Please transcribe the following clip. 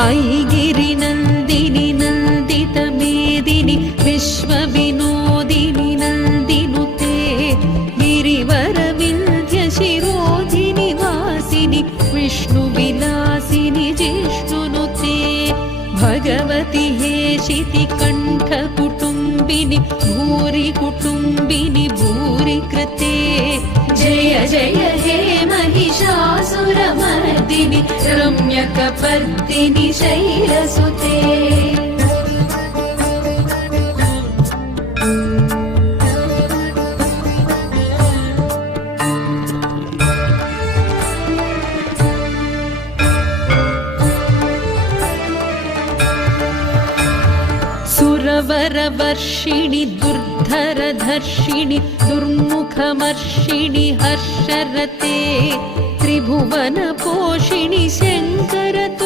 ऐगिरिनन्दिनि नन्दितमेदिनि विश्वविनोदिनि नन्दिनुते गिरिवरविन्ध्यशिरोधिनि वासिनि विष्णुविलासिनि जिष्णुनुते भगवति हेशितिकण्ठकुटुम्बिनि भूरि कुटुम्बिनि भूरि कृते जय जय हे महिषासुरमर्दिनि रम्यकपर्दिनि शैलसुते सुरवरवर्षिणि दुर्धरधर्षिणि दुर्मुखमर्षिणि हर्षरते त्रिभुवनपोषिणि शङ्करते